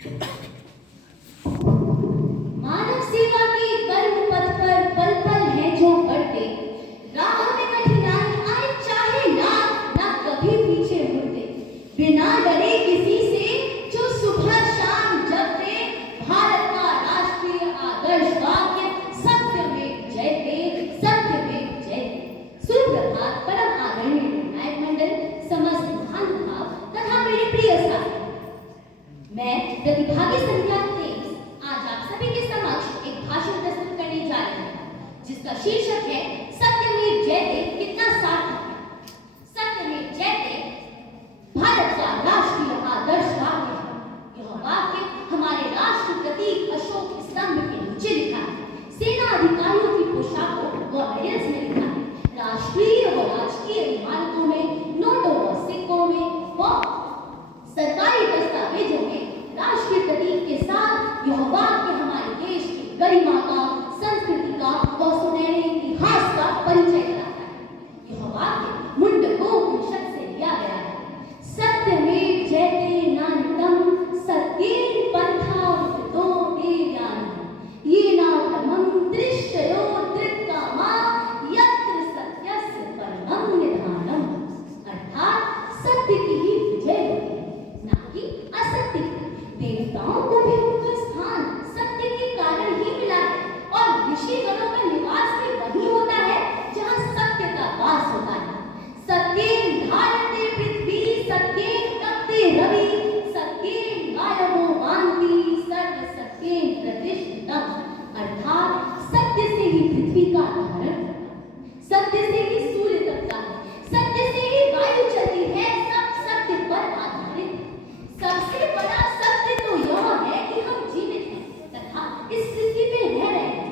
मानव सेवा के कर्म पथ पर पल पल है जो बढ़ते, राह में कठिनाई आए चाहे लाख, ना कभी पीछे मुड़ते, बिना डरे किसी से जो सुबह शाम जपते, भारत का राष्ट्रीय आदर्श वाक्य सत्यमेव जयते, सत्यमेव जयते। सुप्रभात परम आदरणीय निर्णायक मंडल, समस्त महानुभाव तथा मेरे प्रिय साथी, मैं प्रतिभागी संध्या आज आप सभी के समक्ष एक भाषण प्रस्तुत करने जा रही हूँ, जिसका शीर्षक है सत्यमेव जयते कितना सार्थक है। सत्यमेव जयते भारत का राष्ट्रीय आदर्श वाक्य है। यह वाक्य हमारे राष्ट्र प्रतीक अशोक स्तंभ के नीचे लिखा है। सेना अधिकारियों की पोशाकों व मेडल्स में लिखा है। राष्ट्रीय व राजकीय इमारतों में, नोटों व सिक्कों में व सरकारी दस्तावेजों में राष्ट्रीय प्रतीक के साथ यह वाक्य हमारे देश की गरिमा का, संस्कृति का व सुनहरे इतिहास का परिचय कराता है। यह वाक्य मुंडकों उपनिषद से लिया गया है। सत्यमेव जयते नान्यतम सत्येन पंथा विदो देवयानी येनातमं दृश्ययो धृतकामा यत्र सत्यस्य परमं निधानम। अर्थात सत्य की ही विजय होती है, ना कि असत्य की। देवताओं को भी उनका स्थान सत्य के कारण ही मिला है और ऋषिगणों का निवास भी वही होता है जहाँ सत्य का वास होता है। सत्येन धारयते पृथ्वी सत्येन तप्ते रवि सत्येन वायवो वान्ति सर्व सत्येन प्रतिष्ठितम्। अर्थात सत्य से ही पृथ्वी का धारण, सत्य से ही सूर्य तपता है, सत्य से ही वायु चलती है, सब सत्य पर आधारित। सबसे बड़ा सत्य तो यह है कि हम जीवित हैं तथा इस पृथ्वी पे रह रहे हैं।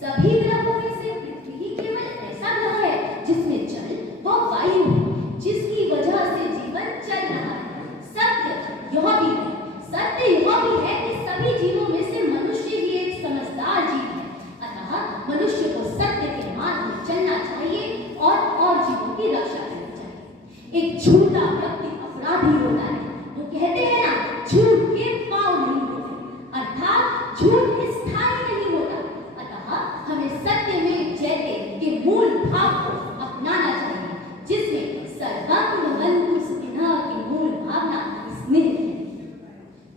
सभी ग्रहों में से पृथ्वी ही केवल ऐसा ग्रह है जिसमें जल व वायु है, जिसकी वजह से जीवन चल रहा है। सत्य यह भी है, सत्य यह भी है कि सभी जीवों में से मनुष्य ही एक समझदार जीव है। अतः मनुष्य को सत्य के मार्ग में चलना चाहिए और जीवों की रक्षा करनी चाहिए। एक झूठा व्यक्ति अपराधी होता है। वो कहते हैं ना, झूठ के पांव नहीं होते, अर्थात झूठ स्थायी नहीं होता। अतः हमें सत्यमेव जयते के मूल भाव को अपनाना चाहिए, जिसमें सर्वं भवन्तु सुखिनः की मूल भावना निहित है।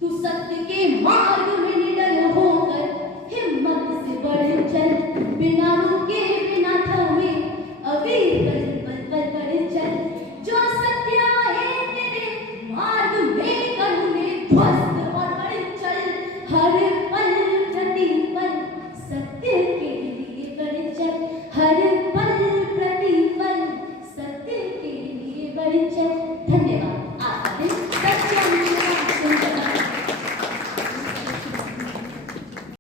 तू सत्य के मार्ग में निडर होकर हिम्मत से बढ़ चल, बिना रुके बिना थमे अवीर बल पर चल। जो सत्य आए तेरे मार्ग में करुणे ध्वस्त